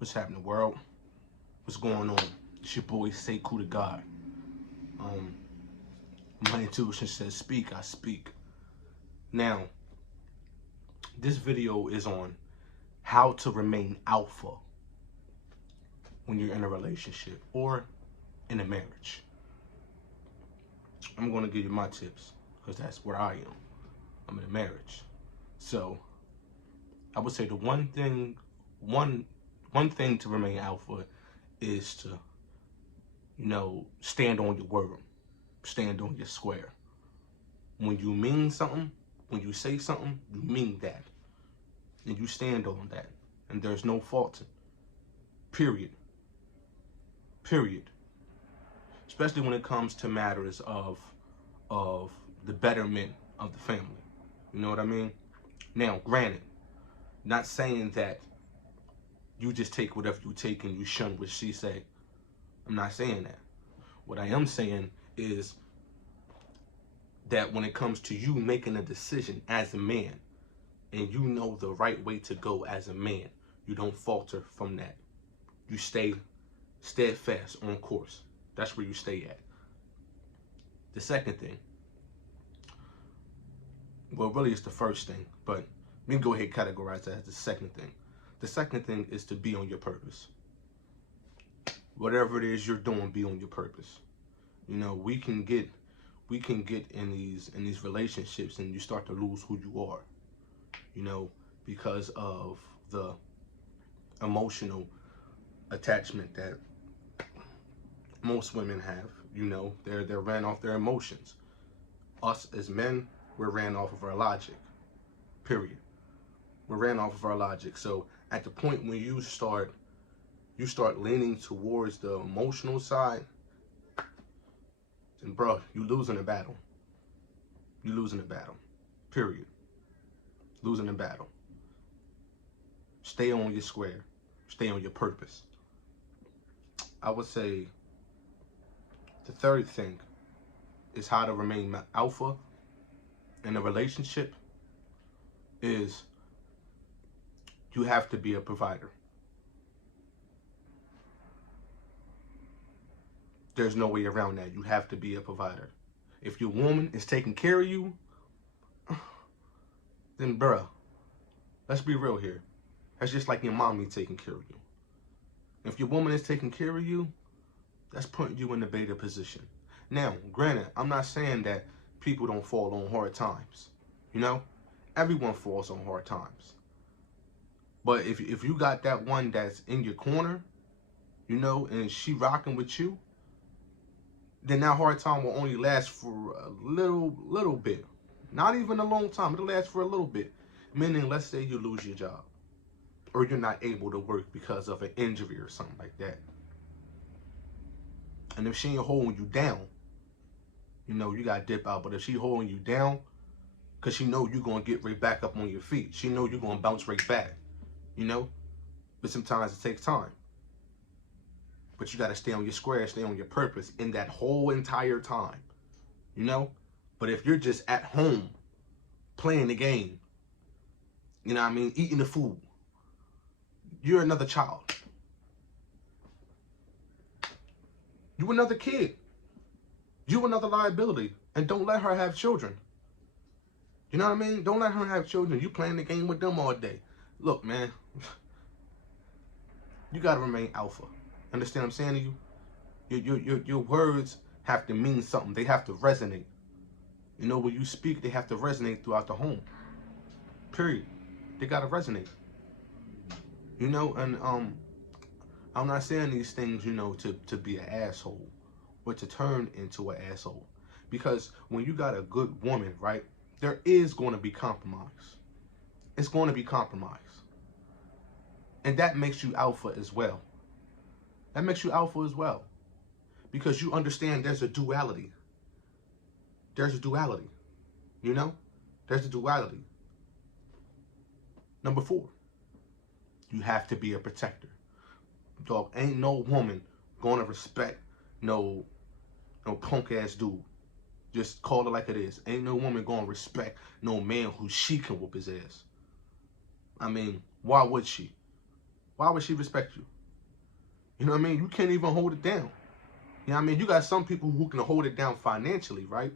What's happening, world? What's going on? It's your boy Sekou the God. Um, my intuition says speak, I speak. Now, this video is on how to remain alpha when you're in a relationship or in a marriage. I'm going to give you my tips because that's where I am. I'm in a marriage. So, I would say the one thing to remain alpha is to, stand on your word. Stand on your square. When you mean something, when you say something, you mean that. And you stand on that. And there's no faulting. Period. Period. Especially when it comes to matters of the betterment of the family. You know what I mean? Now, granted, not saying that you just take whatever you take and you shun what she say. I'm not saying that. What I am saying is that when it comes to you making a decision as a man and you know the right way to go as a man, you don't falter from that. You stay steadfast on course. That's where you stay at. The second thing, well, really it's the first thing, but we can go ahead and categorize that as the second thing. The second thing is to be on your purpose. Whatever it is you're doing, be on your purpose. You know, we can get in these relationships and you start to lose who you are, because of the emotional attachment that most women have. They're ran off their emotions. Us as men, we're ran off of our logic. Period. We're ran off of our logic. So at the point when you start leaning towards the emotional side, then bro, you losing a battle. You losing a battle. Period. Losing a battle. Stay on your square. Stay on your purpose. I would say the third thing is how to remain alpha in a relationship is you have to be a provider. There's no way around that. You have to be a provider. If your woman is taking care of you, then bruh, let's be real here. That's just like your mommy taking care of you. If your woman is taking care of you, that's putting you in the beta position. Now, granted, I'm not saying that people don't fall on hard times. Everyone falls on hard times. But if you got that one that's in your corner, and she rocking with you, then that hard time will only last for a little bit. Not even a long time. It'll last for a little bit. Meaning, let's say you lose your job or you're not able to work because of an injury or something like that. And if she ain't holding you down, you got to dip out. But if she holding you down, because she know you're going to get right back up on your feet. She know you're going to bounce right back, But sometimes it takes time. But you got to stay on your square, stay on your purpose in that whole entire time, But if you're just at home playing the game, eating the food, you're another child. You another kid. You another liability. And don't let her have children. You know what I mean? Don't let her have children. You playing the game with them all day. Look, man, you got to remain alpha. Understand what I'm saying to you? Your words have to mean something. They have to resonate. When you speak, they have to resonate throughout the home. Period. They got to resonate. And I'm not saying these things, to be an asshole or to turn into an asshole. Because when you got a good woman, right, there is going to be compromise. It's going to be compromise. And that makes you alpha as well. That makes you alpha as well. Because you understand there's a duality. There's a duality. There's a duality. Number 4, you have to be a protector. Dog, ain't no woman gonna respect no punk ass dude. Just call it like it is. Ain't no woman gonna respect no man who she can whoop his ass. I mean, why would she? Why would she respect you? You know what I mean? You can't even hold it down. You know what I mean? You got some people who can hold it down financially, right?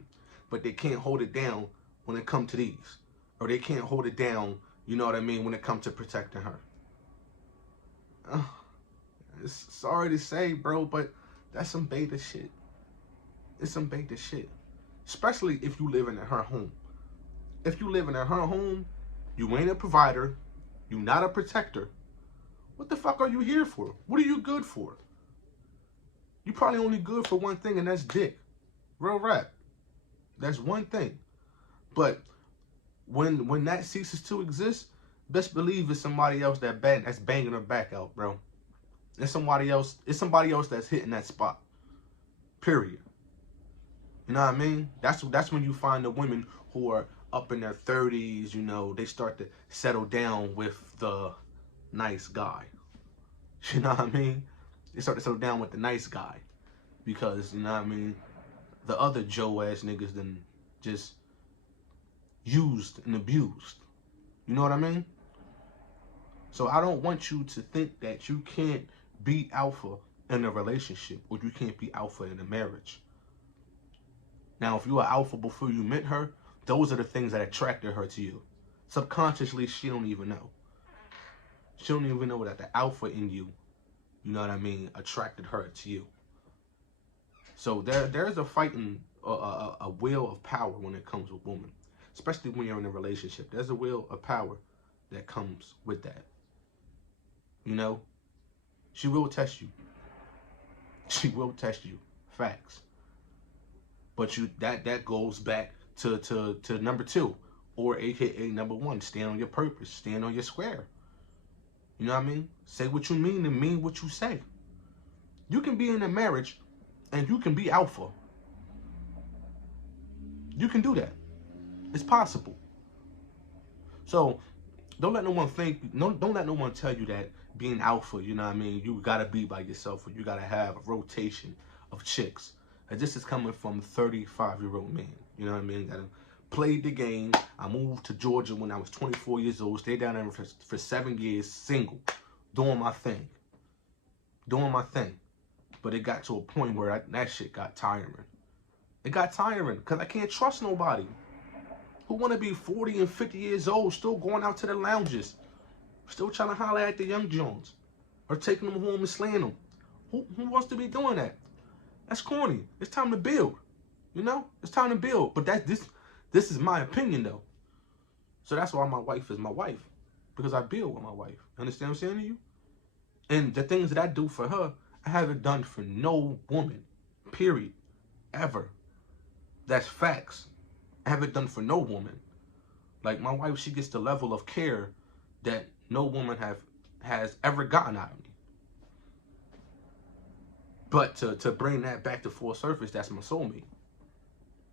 But they can't hold it down when it comes to these. Or they can't hold it down, you know what I mean, when it comes to protecting her. It's sorry to say, bro, but that's some beta shit. It's some beta shit. Especially if you living in her home. If you living in her home, you ain't a provider, you not a protector. What the fuck are you here for? What are you good for? You probably only good for one thing, and that's dick. Real rap. That's one thing. But when that ceases to exist, best believe it's somebody else that's banging her back out, bro. It's somebody else that's hitting that spot. Period. You know what I mean? That's when you find the women who are up in their 30s, you know, they start to settle down with the nice guy. You know what I mean? They start to settle down with the nice guy. Because, you know what I mean, the other Joe ass niggas then just used and abused. You know what I mean? So I don't want you to think that you can't be alpha in a relationship or you can't be alpha in a marriage. Now, if you were alpha before you met her, those are the things that attracted her to you. Subconsciously, she don't even know. She don't even know that the alpha in you, you know what I mean, attracted her to you. So there's a fighting, a will of power when it comes with women. Especially when you're in a relationship. There's a will of power that comes with that. You know? She will test you. She will test you. Facts. But that goes back to number 2. Or AKA number 1. Stand on your purpose. Stand on your square. You know what I mean? Say what you mean and mean what you say. You can be in a marriage and you can be alpha. You can do that. It's possible. So don't let no one don't let no one tell you that being alpha, you know what I mean, you gotta be by yourself or you gotta have a rotation of chicks. And this is coming from a 35-year-old man. You know what I mean? That played the game. I moved to Georgia when I was 24 years old. Stayed down there for 7 years, single, doing my thing. But it got to a point where that shit got tiring. It got tiring because I can't trust nobody. Who want to be 40 and 50 years old, still going out to the lounges, still trying to holler at the young Jones, or taking them home and slaying them? Who wants to be doing that? That's corny. It's time to build. You know, it's time to build. But this is my opinion though. So that's why my wife is my wife, because I build with my wife. Understand what I'm saying to you? And the things that I do for her, I haven't done for no woman. Period. Ever. That's facts. I haven't done for no woman. Like my wife, she gets the level of care that no woman has ever gotten out of me. But to bring that back to full surface, that's my soulmate.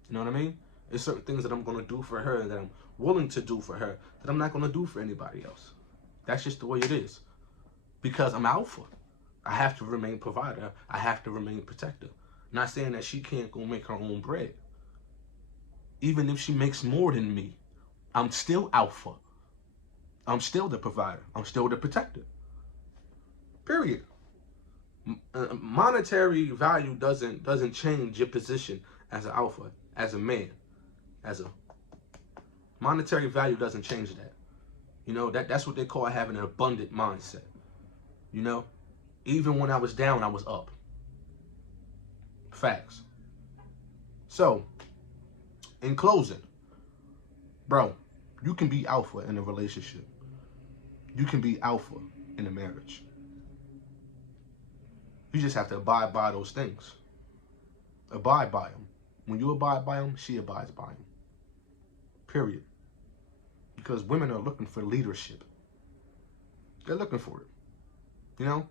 You know what I mean? There's certain things that I'm going to do for her, that I'm willing to do for her, that I'm not going to do for anybody else. That's just the way it is. Because I'm alpha. I have to remain provider. I have to remain protector. Not saying that she can't go make her own bread. Even if she makes more than me, I'm still alpha. I'm still the provider. I'm still the protector. Period. Monetary value doesn't change your position as an alpha, as a man, monetary value doesn't change that. You know, that's what they call having an abundant mindset. You know, even when I was down, I was up. Facts. So, in closing, bro, you can be alpha in a relationship. You can be alpha in a marriage. You just have to abide by those things. Abide by them. When you abide by them, she abides by them. Period. Because women are looking for leadership. They're looking for it. You know?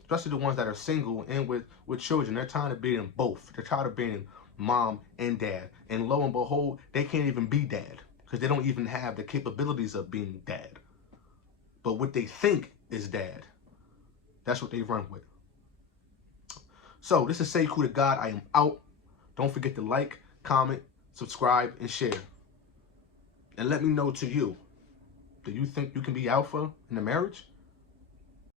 Especially the ones that are single and with children. They're tired of being both. They're tired of being mom and dad. And lo and behold, they can't even be dad. Because they don't even have the capabilities of being dad. But what they think is dad, that's what they run with. So, this is Sekou the God. I am out. Don't forget to like, comment, subscribe, and share. And let me know to you, do you think you can be alpha in a marriage?